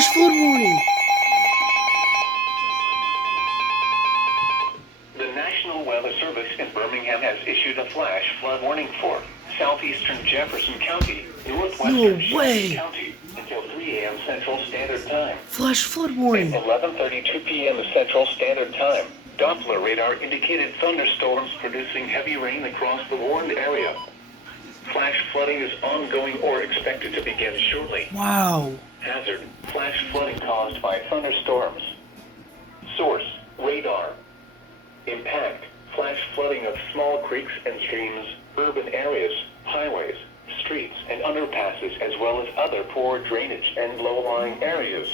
Flash flood warning. The National Weather Service in Birmingham has issued a flash flood warning for southeastern Jefferson County, northwestern Shelby County until 3 a.m. Central Standard Time. Flash flood warning. At 11:32 p.m. Central Standard Time, Doppler radar indicated thunderstorms producing heavy rain across the warned area. Flash flooding is ongoing or expected to begin shortly. Wow. Hazard: flash flooding caused by thunderstorms. Source: radar. Impact: flash flooding of small creeks and streams, urban areas, highways, streets, and underpasses, as well as other poor drainage and low-lying areas.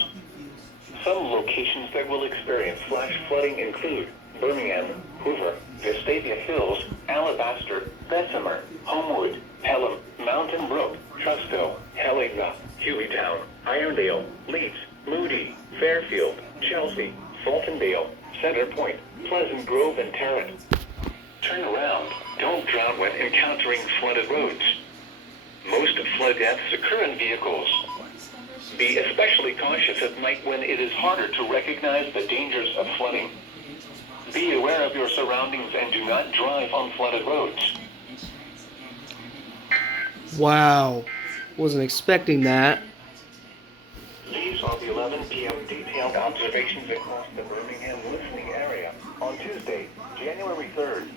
Some locations that will experience flash flooding include Birmingham, Hoover, Vestavia Hills, Alabaster, Bessemer, Homewood, Pelham, Mountain Brook, Trustville, Helena, Hueytown, Irondale, Leeds, Moody, Fairfield, Chelsea, Fultondale, Center Point, Pleasant Grove, and Tarrant. Turn around. Don't drown when encountering flooded roads. Most flood deaths occur in vehicles. Be especially cautious at night when it is harder to recognize the dangers of flooding. Be aware of your surroundings and do not drive on flooded roads. Wow. Wasn't expecting that. These are the 11 p.m. detailed observations across the Birmingham listening area on Tuesday, January 3rd.